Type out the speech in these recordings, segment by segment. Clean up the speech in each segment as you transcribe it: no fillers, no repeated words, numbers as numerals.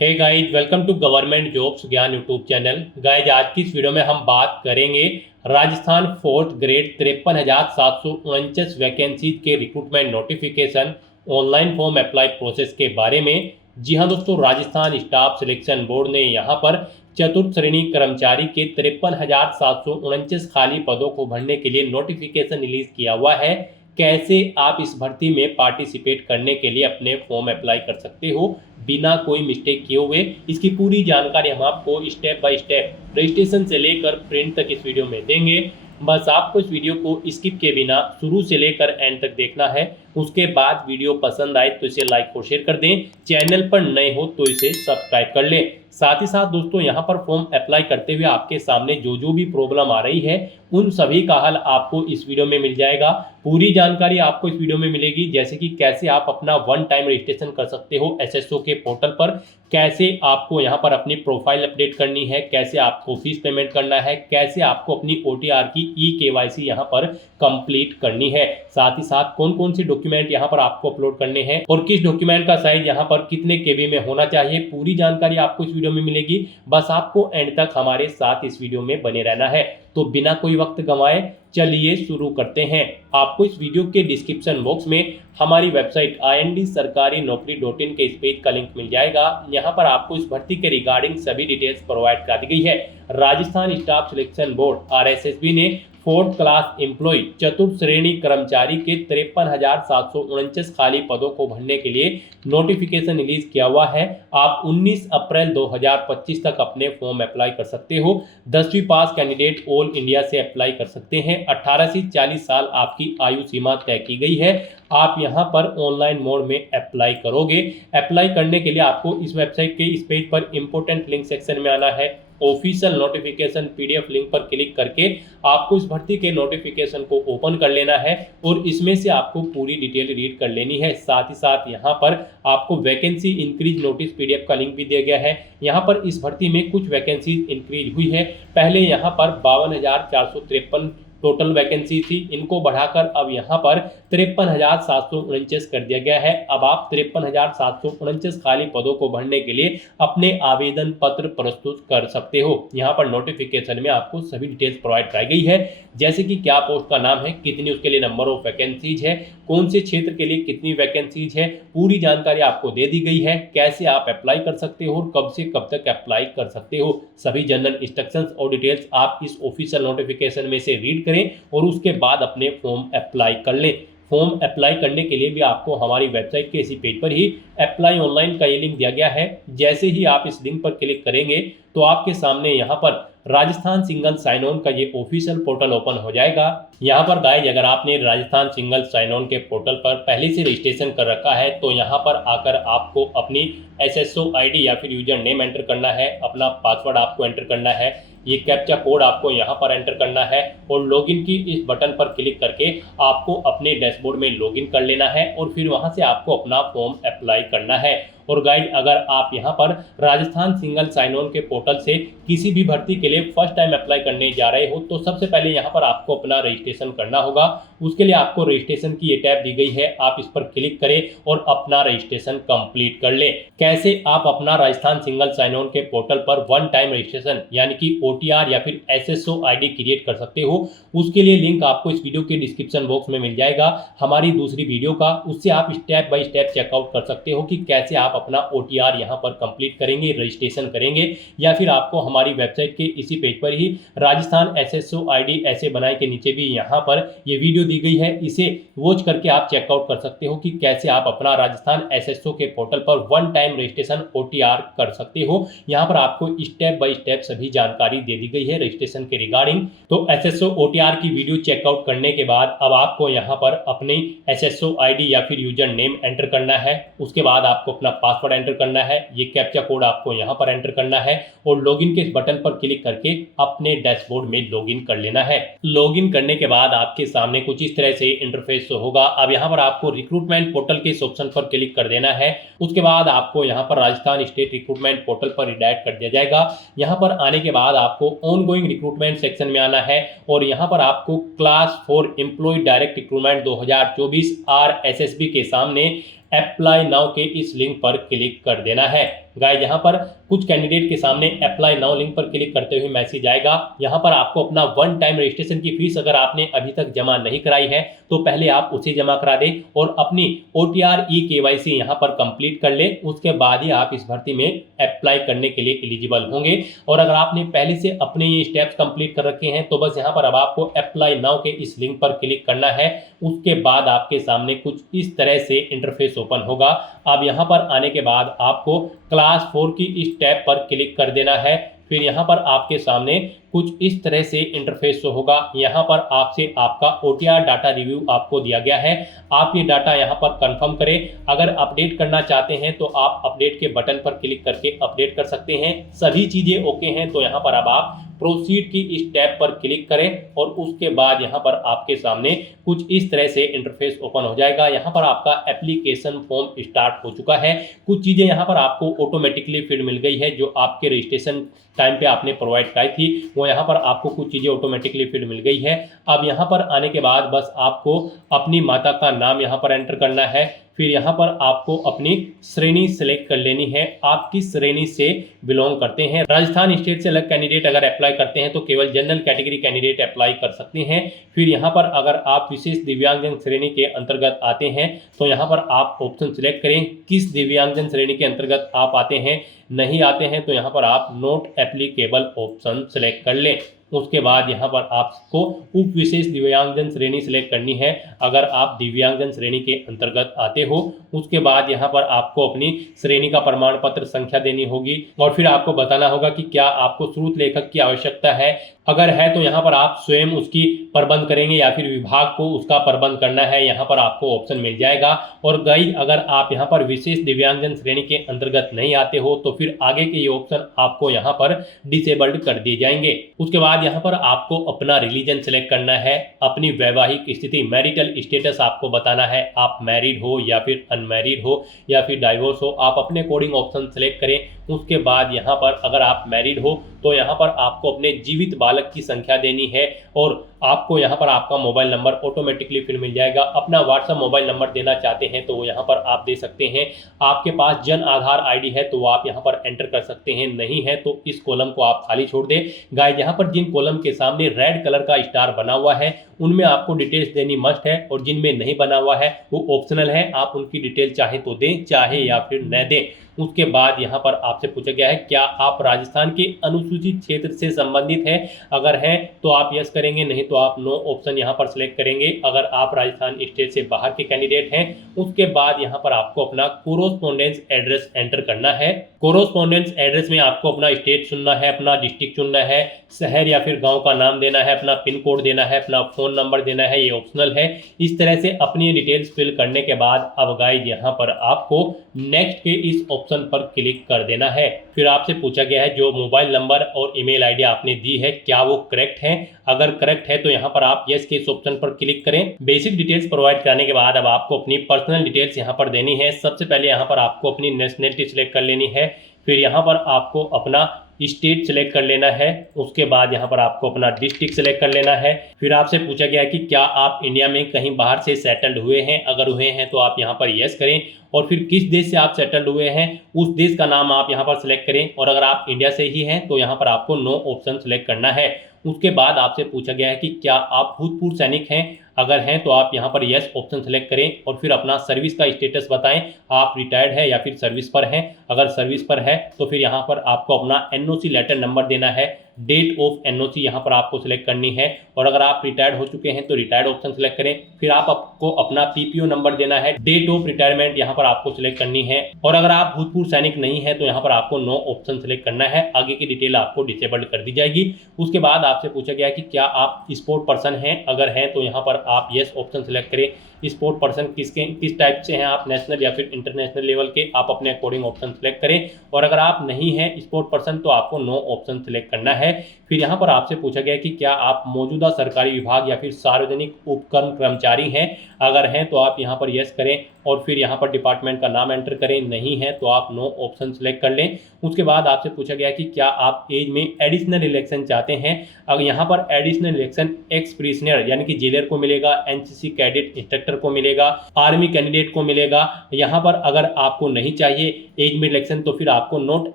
Hey guys, welcome to government jobs Gyan YouTube channel. Guys, आज की इस वीडियो में हम बात करेंगे राजस्थान फोर्थ ग्रेड 53,749 वैकेंसीज के recruitment notification online form apply process के बारे में। जी हाँ दोस्तों, राजस्थान स्टाफ सिलेक्शन बोर्ड ने यहाँ पर चतुर्थ श्रेणी कर्मचारी के 53,749 खाली पदों को भरने के लिए नोटिफिकेशन रिलीज किया हुआ है। कैसे आप इस भर्ती में पार्टिसिपेट करने के लिए अपने फॉर्म अप्लाई कर सकते हो बिना कोई मिस्टेक किए हुए, इसकी पूरी जानकारी हम आपको स्टेप बाय स्टेप रजिस्ट्रेशन से लेकर प्रिंट तक इस वीडियो में देंगे। बस आपको इस वीडियो को स्किप के बिना शुरू से लेकर एंड तक देखना है। उसके बाद वीडियो पसंद आए तो इसे लाइक और शेयर कर दें। चैनल पर नए हो तो इसे सब्सक्राइब कर लें। साथ ही साथ दोस्तों, यहाँ पर फॉर्म अप्लाई करते हुए आपके सामने जो जो भी प्रॉब्लम आ रही है उन सभी का हल आपको इस वीडियो में मिल जाएगा। पूरी जानकारी आपको इस वीडियो में मिलेगी, जैसे कि कैसे आप अपना वन टाइम रजिस्ट्रेशन कर सकते हो एसएसओ के पोर्टल पर, कैसे आपको यहाँ पर अपनी प्रोफाइल अपडेट करनी है, कैसे आपको फीस पेमेंट करना है, कैसे आपको अपनी ओटीआर की ई-केवाईसी यहाँ पर कंप्लीट करनी है, साथ ही साथ कौन कौन से डॉक्यूमेंट यहाँ पर आपको अपलोड करने हैं और किस डॉक्यूमेंट का साइज यहाँ पर कितने केबी में होना चाहिए। पूरी जानकारी आपको इस वीडियो में मिलेगी। बस आपको एंड तक हमारे साथ इस वीडियो में बने रहना है। तो बिना कोई वक्त गंवाए चलिए शुरू करते हैं। आपको इस वीडियो के डिस्क्रिप्शन बॉक्स में हमारी वेबसाइट IND-sarkari-naukri.in के इस पेज का लिंक मिल जाएगा। यहाँ पर आपको इस भर्ती के रिगार्डिंग सभी डिटेल्स प्रोवाइड कर दी गई है। Rajasthan staff selection board RSSB ने फोर्थ क्लास एम्प्लॉय चतुर्थ श्रेणी कर्मचारी के 53,749 खाली पदों को भरने के लिए नोटिफिकेशन रिलीज किया हुआ है। आप 19 अप्रैल 2025 तक अपने फॉर्म अप्लाई कर सकते हो। 10वीं पास कैंडिडेट ऑल इंडिया से अप्लाई कर सकते हैं। 18 से 40 साल आपकी आयु सीमा तय की गई है। आप यहां पर ऑनलाइन मोड में अप्लाई करोगे। अप्लाई करने के लिए आपको इस वेबसाइट के इस पेज पर इंपॉर्टेंट लिंक सेक्शन में आना है। ऑफिशियल नोटिफिकेशन PDF लिंक पर क्लिक करके आपको इस भर्ती के नोटिफिकेशन को ओपन कर लेना है और इसमें से आपको पूरी डिटेल रीड कर लेनी है। साथ ही साथ यहाँ पर आपको वैकेंसी इंक्रीज नोटिस PDF का लिंक भी दिया गया है। यहाँ पर इस भर्ती में कुछ वैकेंसी इंक्रीज हुई है। पहले यहाँ पर 52,453 टोटल वैकेंसी थी, इनको बढ़ाकर अब यहाँ पर 53,749 कर दिया गया है। अब आप 53,749 खाली पदों को भरने के लिए अपने आवेदन पत्र प्रस्तुत कर सकते हो। यहाँ पर नोटिफिकेशन में आपको सभी डिटेल्स प्रोवाइड कराई गई है, जैसे कि क्या पोस्ट का नाम है, कितनी उसके लिए नंबर ऑफ वैकेंसीज है, कौन से क्षेत्र के लिए कितनी वैकेंसीज है, पूरी जानकारी आपको दे दी गई है। कैसे आप अप्लाई कर सकते हो और कब से कब तक अप्लाई कर सकते हो, सभी जनरल इंस्ट्रक्शंस और डिटेल्स आप इस ऑफिशियल नोटिफिकेशन में से रीड करें और उसके बाद अपने फॉर्म अप्लाई कर लें। फॉर्म अप्लाई करने के लिए भी आपको हमारी वेबसाइट के इसी पेज पर ही अप्लाई ऑनलाइन का ये लिंक दिया गया है। जैसे ही आप इस लिंक पर क्लिक करेंगे तो आपके सामने यहाँ पर राजस्थान सिंगल साइन ऑन का ये ऑफिशियल पोर्टल ओपन हो जाएगा। यहाँ पर गाइज, अगर आपने राजस्थान सिंगल साइन ऑन के पोर्टल पर पहले से रजिस्ट्रेशन कर रखा है तो यहाँ पर आकर आपको अपनी SSO ID या फिर यूजर नेम एंटर करना है, अपना पासवर्ड आपको एंटर करना है, ये कैप्चा कोड आपको यहाँ पर एंटर करना है और लॉगिन की इस बटन पर क्लिक करके आपको अपने डैशबोर्ड में लॉगिन कर लेना है और फिर वहाँ से आपको अपना फॉर्म अप्लाई करना है। और गाइड, अगर आप यहाँ पर राजस्थान सिंगल साइन ऑन के पोर्टल से किसी भी भर्ती के लिए फर्स्ट टाइम अप्लाई करने जा रहे हो तो सबसे पहले यहाँ पर आपको अपना रजिस्ट्रेशन करना होगा। उसके लिए आपको रजिस्ट्रेशन की ये टैब दी गई है, आप इस पर क्लिक करें और अपना रजिस्ट्रेशन कंप्लीट कर लें। कैसे आप अपना राजस्थान सिंगल साइन ऑन के पोर्टल पर वन टाइम रजिस्ट्रेशन यानी कि OTR या फिर SSO ID क्रिएट कर सकते हो, उसके लिए लिंक आपको इस वीडियो के डिस्क्रिप्शन बॉक्स में मिल जाएगा हमारी दूसरी वीडियो का। उससे आप स्टेप बाय स्टेप चेकआउट कर सकते हो कि कैसे आप अपना OTR यहाँ पर कंप्लीट करेंगे, रजिस्ट्रेशन करेंगे, या फिर आपको हमारी वेबसाइट के इसी पेज पर ही राजस्थान SSO ID ऐसे बनाए के नीचे भी यहाँ पर ये वीडियो दी गई है, इसे वॉच करके आप चेकआउट कर सकते हो कि कैसे आप अपना राजस्थान SSO के पोर्टल पर वन टाइम रजिस्ट्रेशन OTR कर सकते हो। यहाँ पर आपको स्टेप बाय स्टेप सभी जानकारी दे दी गई है रजिस्ट्रेशन के रिगार्डिंग। तो SSO OTR की वीडियो चेकआउट करने के बाद अब आपको यहाँ पर अपनी SSO ID या फिर यूजर नेम एंटर करना है। उसके बाद आपको अपना पासवर्ड एंटर करना है, ये कैप्चा कोड आपको यहाँ पर एंटर करना है और लॉगिन के इस बटन पर क्लिक करके अपने डैशबोर्ड में लॉगिन कर लेना है। लॉगिन करने के बाद आपके सामने कुछ इस तरह से इंटरफेस होगा। अब यहाँ पर आपको रिक्रूटमेंट पोर्टल के इस ऑप्शन पर क्लिक कर देना है। उसके बाद आपको यहाँ पर राजस्थान स्टेट रिक्रूटमेंट पोर्टल पर रिडायरेक्ट कर दिया जाएगा। यहाँ पर आने के बाद आपको ऑनगोइंग रिक्रूटमेंट सेक्शन में आना है और यहाँ पर आपको class 4 employ direct recruitment 2024 RSSB के सामने अप्लाई नाउ के इस लिंक पर क्लिक कर देना है। गाइस यहाँ पर कुछ कैंडिडेट के सामने अप्लाई नाउ लिंक पर क्लिक करते हुए मैसेज आएगा। यहाँ पर आपको अपना वन टाइम रजिस्ट्रेशन की फीस अगर आपने अभी तक जमा नहीं कराई है तो पहले आप उसे जमा करा दें और अपनी OTR E-KYC यहाँ पर कंप्लीट कर ले। उसके बाद ही आप इस भर्ती में अप्लाई करने के लिए एलिजिबल होंगे। और अगर आपने पहले से अपने ये स्टेप्स कंप्लीट कर रखे हैं तो बस यहाँ पर अब आपको अप्लाई नाउ के इस लिंक पर क्लिक करना है। उसके बाद आपके सामने कुछ इस तरह से इंटरफेस ओपन होगा। अब यहाँ पर आने के बाद आपको क्लास 4 की इस टैब पर क्लिक कर देना है। फिर यहाँ पर आपके सामने कुछ इस तरह से इंटरफेस होगा। यहाँ पर आपसे आपका OTR डाटा रिव्यू आपको दिया गया है। आप ये डाटा यहाँ पर कंफर्म करें। अगर अपडेट करना चाहते हैं तो आप अपडेट के बटन पर क्लिक करके अपडेट कर सकते हैं। सभी चीज़ें ओके हैं तो यहाँ पर अब आप प्रोसीड की इस टैब पर क्लिक करें और उसके बाद यहाँ पर आपके सामने कुछ इस तरह से इंटरफेस ओपन हो जाएगा। यहाँ पर आपका एप्लीकेशन फॉर्म स्टार्ट हो चुका है। कुछ चीज़ें यहाँ पर आपको ऑटोमेटिकली फिल मिल गई है जो आपके रजिस्ट्रेशन टाइम पे आपने प्रोवाइड कराई थी, वो यहाँ पर आपको कुछ चीज़ें ऑटोमेटिकली फिल मिल गई है। अब यहाँ पर आने के बाद बस आपको अपनी माता का नाम यहाँ पर एंटर करना है। फिर यहाँ पर आपको अपनी श्रेणी सेलेक्ट कर लेनी है, आप किस श्रेणी से बिलोंग करते हैं। राजस्थान स्टेट से अलग कैंडिडेट अगर अप्लाई करते हैं तो केवल जनरल कैटेगरी कैंडिडेट अप्लाई कर सकते हैं। फिर यहाँ पर अगर आप विशेष दिव्यांगजन श्रेणी के अंतर्गत आते हैं तो यहाँ पर आप ऑप्शन सिलेक्ट करें किस दिव्यांगजन श्रेणी के अंतर्गत आप आते हैं। नहीं आते हैं तो यहाँ पर आप नॉट एप्लीकेबल ऑप्शन सेलेक्ट कर लें। उसके बाद यहाँ पर आपको उप विशेष दिव्यांगजन श्रेणी सिलेक्ट करनी है अगर आप दिव्यांगजन श्रेणी के अंतर्गत आते हो। उसके बाद यहाँ पर आपको अपनी श्रेणी का प्रमाण पत्र संख्या देनी होगी और फिर आपको बताना होगा कि क्या आपको स्रोत लेखक की आवश्यकता है। अगर है तो यहाँ पर आप स्वयं उसकी प्रबंध करेंगे या फिर विभाग को उसका प्रबंध करना है, यहाँ पर आपको ऑप्शन मिल जाएगा। और गाइस अगर आप यहाँ पर विशेष दिव्यांगजन श्रेणी के अंतर्गत नहीं आते हो तो फिर आगे के ये ऑप्शन आपको यहाँ पर डिसेबल्ड कर दिए जाएंगे। उसके बाद यहाँ पर आपको अपना रिलीजन सेलेक्ट करना है, अपनी वैवाहिक स्थिति मैरिटल स्टेटस आपको बताना है, आप मैरिड हो या फिर अनमैरिड हो या फिर डाइवोर्स हो, आप अपने अकॉर्डिंग ऑप्शन सेलेक्ट करें। उसके बाद यहाँ पर अगर आप मैरिड हो तो यहाँ पर आपको अपने जीवित बालक की संख्या देनी है और आपको यहाँ पर आपका मोबाइल नंबर ऑटोमेटिकली फिर मिल जाएगा। अपना व्हाट्सएप मोबाइल नंबर देना चाहते हैं तो वो यहाँ पर आप दे सकते हैं। आपके पास जन आधार ID है तो वो आप यहाँ पर एंटर कर सकते हैं, नहीं है तो इस कॉलम को आप खाली छोड़ दें। गाइस यहाँ पर जिन कॉलम के सामने रेड कलर का स्टार बना हुआ है उनमें आपको डिटेल्स देनी मस्ट है और जिनमें नहीं बना हुआ है वो ऑप्शनल है, आप उनकी डिटेल चाहे तो दें चाहे या फिर न दें। उसके बाद यहाँ पर आपसे पूछा गया है क्या आप राजस्थान के अनुसूचित क्षेत्र से संबंधित हैं। अगर हैं तो आप यस करेंगे, नहीं तो आप नो ऑप्शन यहाँ पर सिलेक्ट करेंगे। अगर आप राजस्थान स्टेट से बाहर के कैंडिडेट हैं उसके बाद यहाँ पर आपको अपना कोरोस्पोंडेंस एड्रेस एंटर करना है। कोरोस्पोंडेंस एड्रेस में आपको अपना स्टेट चुनना है, अपना डिस्ट्रिक्ट चुनना है, शहर या फिर गाँव का नाम देना है, अपना पिन कोड देना है, अपना फ़ोन नंबर देना है, ये ऑप्शनल है। इस तरह से अपनी डिटेल्स फिल करने के बाद अब गाइस यहाँ पर आपको नेक्स्ट के इस ऑप्शन पर क्लिक कर देना है। फिर आपसे पूछा गया है जो मोबाइल नंबर और ईमेल आईडी आपने दी है क्या वो करेक्ट है। अगर करेक्ट है तो यहाँ पर आप यस के इस ऑप्शन पर क्लिक करें। बेसिक डिटेल्स प्रोवाइड कराने के बाद अब आपको अपनी पर्सनल डिटेल्स यहाँ पर देनी है। सबसे पहले यहाँ पर आपको अपनी नेशनलिटी सिलेक्ट कर लेनी है। फिर यहाँ पर आपको अपना स्टेट सेलेक्ट कर लेना है। उसके बाद यहाँ पर आपको अपना डिस्ट्रिक्ट सेलेक्ट कर लेना है। फिर आपसे पूछा गया है कि क्या आप इंडिया में कहीं बाहर से सेटल्ड हुए हैं। अगर हुए हैं तो आप यहाँ पर यस करें और फिर किस देश से आप सेटल्ड हुए हैं उस देश का नाम आप यहाँ पर सिलेक्ट करें और अगर आप इंडिया से ही हैं तो यहाँ पर आपको नो ऑप्शन सेलेक्ट करना है। उसके बाद आपसे पूछा गया है कि क्या आप भूतपूर्व सैनिक हैं। अगर हैं तो आप यहाँ पर यस ऑप्शन सेलेक्ट करें और फिर अपना सर्विस का स्टेटस बताएं, आप रिटायर्ड है या फिर सर्विस पर हैं। अगर सर्विस पर है तो फिर यहाँ पर आपको अपना NOC लेटर नंबर देना है, डेट ऑफ NOC यहाँ पर आपको सिलेक्ट करनी है और अगर आप रिटायर्ड हो चुके हैं तो रिटायर्ड ऑप्शन सेलेक्ट करें। फिर आपको अपना PPO नंबर देना है, डेट ऑफ रिटायरमेंट यहाँ पर आपको सिलेक्ट करनी है और अगर आप भूतपूर्व सैनिक नहीं है तो यहाँ पर आपको नो ऑप्शन सेलेक्ट करना है। आगे की डिटेल आपको डिसेबल्ड कर दी जाएगी। उसके बाद आपसे पूछा गया कि क्या आप स्पोर्ट पर्सन हैं। अगर हैं तो यहाँ पर आप यस ऑप्शन सेलेक्ट करें। स्पोर्ट पर्सन किस टाइप से हैं आप, नेशनल या फिर इंटरनेशनल लेवल के, आप अपने अकॉर्डिंग ऑप्शन सेलेक्ट करें और अगर आप नहीं हैं स्पोर्ट पर्सन तो आपको नो ऑप्शन सेलेक्ट करना है। फिर यहाँ पर आपसे पूछा गया कि क्या आप मौजूदा सरकारी विभाग या फिर सार्वजनिक उपक्रम कर्मचारी हैं। अगर हैं तो आप यहाँ पर यस करें और फिर यहाँ पर डिपार्टमेंट का नाम एंटर करें, नहीं है तो आप नो ऑप्शन सेलेक्ट कर लें। उसके बाद आपसे पूछा गया कि क्या आप एज में एडिशनल रिलैक्सेशन चाहते हैं। अगर यहाँ पर एडिशनल रिलैक्सेशन एक्स प्रिजनर यानी कि जेलर को मिलेगा, एनसीसी कैडेट इंस्ट्रक्टर को मिलेगा, आर्मी कैंडिडेट को मिलेगा। यहाँ पर अगर आपको नहीं चाहिए एज में रिलैक्सेशन तो फिर आपको नॉट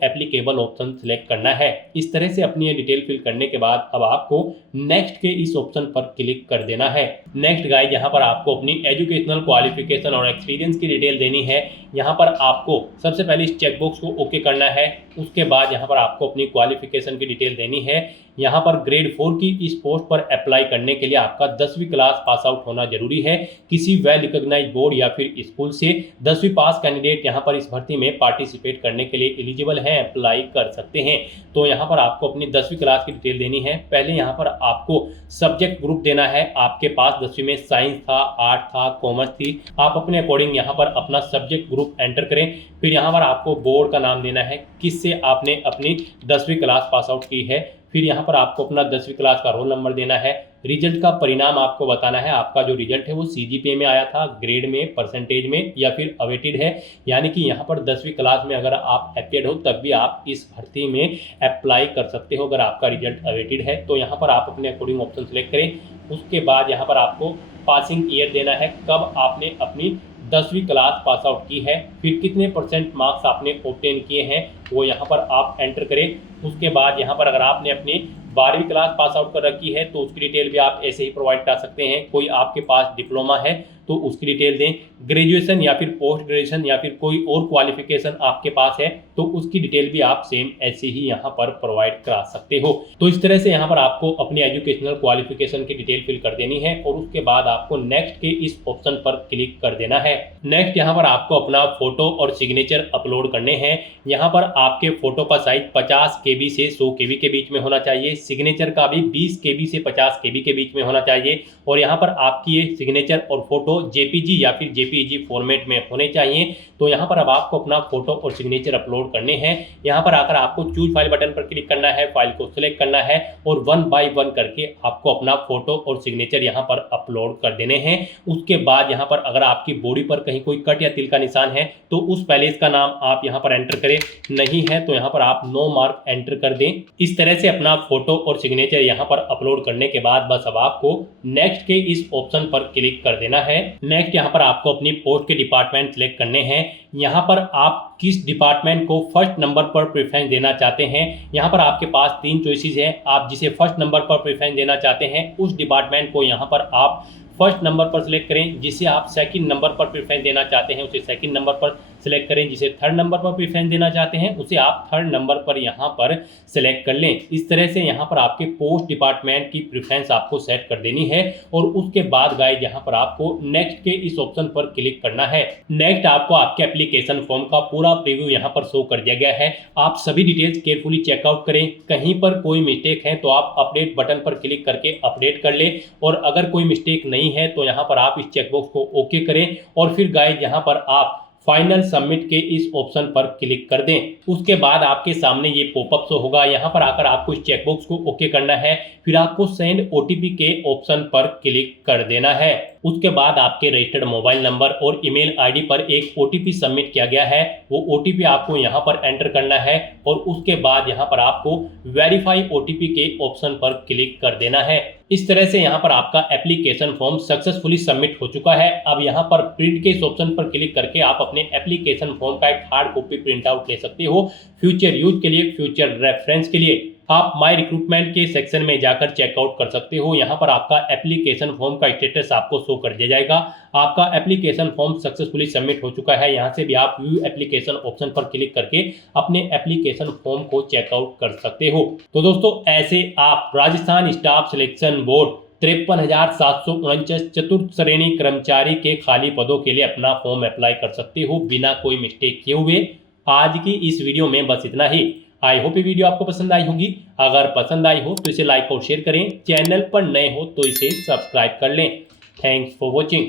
एप्लीकेबल ऑप्शन सेलेक्ट करना है। इस तरह से अपनी डिटेल फिल करने के बाद अब आपको नेक्स्ट के इस ऑप्शन पर क्लिक कर देना है। नेक्स्ट गाइस, यहाँ पर आपको अपनी एजुकेशनल क्वालिफिकेशन और एक्सपीरियंस की डिटेल देनी है। यहाँ पर आपको सबसे पहले इस चेकबॉक्स को ओके करना है। उसके बाद यहाँ पर आपको अपनी क्वालिफिकेशन की डिटेल देनी है। यहाँ पर ग्रेड 4 की इस पोस्ट पर अप्लाई करने के लिए आपका 10वीं क्लास पास आउट होना जरूरी है। किसी वेल रिकॉग्नाइज्ड बोर्ड या फिर स्कूल से 10वीं पास कैंडिडेट यहाँ पर इस भर्ती में पार्टिसिपेट करने के लिए एलिजिबल हैं, अप्लाई कर सकते हैं। तो यहाँ पर आपको अपनी 10वीं क्लास की डिटेल देनी है। पहले यहाँ पर आपको सब्जेक्ट ग्रुप देना है। आपके पास 10वीं में साइंस था, आर्ट था, कॉमर्स थी। आप अपने अकॉर्डिंग यहाँ पर अपना सब्जेक्ट ग्रुप एंटर करें। फिर यहाँ पर आपको बोर्ड का नाम देना है, किससे आपने अपनी 10वीं क्लास पास आउट की है। फिर यहाँ पर आपको अपना 10वीं क्लास का रोल नंबर देना है। रिजल्ट का परिणाम आपको बताना है। आपका जो रिजल्ट है वो सीजीपीए में आया था, ग्रेड में, परसेंटेज में या फिर अवेटेड है। यानी कि यहाँ पर 10वीं क्लास में अगर आप अपेयर्ड हो तब भी आप इस भर्ती में अप्लाई कर सकते हो अगर आपका रिजल्ट अवेटेड है। तो यहाँ पर आप अपने अकॉर्डिंग ऑप्शन सेलेक्ट करें। उसके बाद यहाँ पर आपको पासिंग ईयर देना है, कब आपने अपनी 10वीं क्लास पास आउट की है, फिर कितने % मार्क्स आपने ऑब्टेन किए हैं वो यहाँ पर आप एंटर करें। उसके बाद यहाँ पर अगर आपने अपनी 12वीं क्लास पास आउट कर रखी है तो उसकी डिटेल भी आप ऐसे ही प्रोवाइड कर सकते हैं। कोई आपके पास डिप्लोमा है तो उसकी डिटेल दें। ग्रेजुएशन या फिर पोस्ट ग्रेजुएशन या फिर कोई और क्वालिफिकेशन आपके पास है तो उसकी डिटेल भी आप सेम ऐसे ही यहाँ पर प्रोवाइड करा सकते हो। तो इस तरह से यहाँ पर आपको अपनी एजुकेशनल क्वालिफिकेशन की डिटेल फिल कर देनी है और उसके बाद आपको नेक्स्ट के इस ऑप्शन पर क्लिक कर देना है। नेक्स्ट यहाँ पर आपको अपना फोटो और सिग्नेचर अपलोड करने हैं। यहाँ पर आपके फोटो का साइज 50 KB से 100 KB के बीच में होना चाहिए। सिग्नेचर का भी 20 KB से 50 KB के बीच में होना चाहिए। और यहाँ पर आपकी ये सिग्नेचर और फोटो JPG या फिर JPEG फॉर्मेट में होने चाहिए। तो यहाँ पर अब आपको अपना फोटो और सिग्नेचर अपलोड करने हैं। यहाँ पर आकर आपको चूज फाइल बटन पर क्लिक करना है, फाइल को सिलेक्ट करना है और 1 बाय 1 करके आपको अपना फोटो और सिग्नेचर यहाँ पर अपलोड कर देने हैं। उसके बाद यहाँ पर अगर आपकी बॉडी पर कहीं कोई कट या तिल का निशान है तो उस पैलेस का नाम आप यहाँ पर एंटर करें, नहीं है तो यहाँ पर आप नो मार्क एंटर कर दें। इस तरह से अपना फोटो और सिग्नेचर यहाँ पर अपलोड करने के बाद बस अब आपको नेक्स्ट के इस ऑप्शन पर क्लिक कर देना है। नेक्स्ट यहाँ पर आपको अपनी पोस्ट के डिपार्टमेंट सिलेक्ट करने हैं। यहाँ पर आप किस डिपार्टमेंट को फर्स्ट नंबर पर प्रेफरेंस देना चाहते हैं। यहाँ पर आपके पास 3 चॉइसेस हैं। आप जिसे फर्स्ट नंबर पर प्रेफरेंस देना चाहते हैं उस डिपार्टमेंट को यहाँ पर आप फर्स्ट नंबर पर सिलेक्ट करें। जिसे आप सेकंड नंबर पर प्रेफरेंस देना चाहते हैं उसे सेकंड नंबर पर सिलेक्ट करें। जिसे थर्ड नंबर पर प्रेफरेंस देना चाहते हैं उसे आप थर्ड नंबर पर यहाँ पर सिलेक्ट कर लें। इस तरह से यहाँ पर आपके पोस्ट डिपार्टमेंट की प्रेफरेंस आपको सेट कर देनी है और उसके बाद गाइस यहाँ पर आपको नेक्स्ट के इस ऑप्शन पर क्लिक करना है। नेक्स्ट आपको आपके एप्लीकेशन फॉर्म का पूरा प्रीव्यू यहाँ पर शो कर दिया गया है। आप सभी डिटेल्स केयरफुली चेकआउट करें। कहीं पर कोई मिस्टेक है तो आप अपडेट बटन पर क्लिक करके अपडेट कर लें और अगर कोई मिस्टेक नहीं है तो यहाँ पर आप इस चेकबॉक्स को ओके करें और फिर गाइस यहाँ पर आप फाइनल सबमिट के इस ऑप्शन पर क्लिक कर दें। उसके बाद आपके सामने ये पॉपअप शो होगा। यहाँ पर आकर आपको इस चेकबॉक्स को ओके करना है। फिर आपको सेंड OTP के ऑप्शन पर क्लिक कर देना है। उसके बाद आपके रजिस्टर्ड मोबाइल नंबर और ईमेल आईडी पर एक OTP सबमिट किया गया है। वो OTP आपको यहाँ पर एंटर करना है और उसके बाद यहाँ पर आपको वेरीफाई OTP के ऑप्शन पर क्लिक कर देना है। इस तरह से यहाँ पर आपका एप्लीकेशन फॉर्म सक्सेसफुली सबमिट हो चुका है। अब यहाँ पर प्रिंट के इस ऑप्शन पर क्लिक करके आप अपने एप्लीकेशन फॉर्म का एक हार्ड कॉपी प्रिंट आउट ले सकते हो। फ्यूचर यूज के लिए, फ्यूचर रेफरेंस के लिए आप माय रिक्रूटमेंट के सेक्शन में जाकर चेकआउट कर सकते हो। यहाँ पर आपका एप्लीकेशन फॉर्म का स्टेटस आपको शो कर दिया जाएगा। आपका एप्लीकेशन फॉर्म सक्सेसफुली सबमिट हो चुका है। यहाँ से भी आप व्यू एप्लीकेशन ऑप्शन पर क्लिक करके अपने एप्लीकेशन फॉर्म को चेकआउट कर सकते हो। तो दोस्तों ऐसे आप राजस्थान स्टाफ सिलेक्शन बोर्ड 53,749 चतुर्थ श्रेणी कर्मचारी के खाली पदों के लिए अपना फॉर्म अप्लाई कर सकते हो बिना कोई मिस्टेक किए हुए। आज की इस वीडियो में बस इतना ही। आई होप ये वीडियो आपको पसंद आई होगी। अगर पसंद आई हो तो इसे लाइक और शेयर करें। चैनल पर नए हो तो इसे सब्सक्राइब कर लें। Thanks for watching.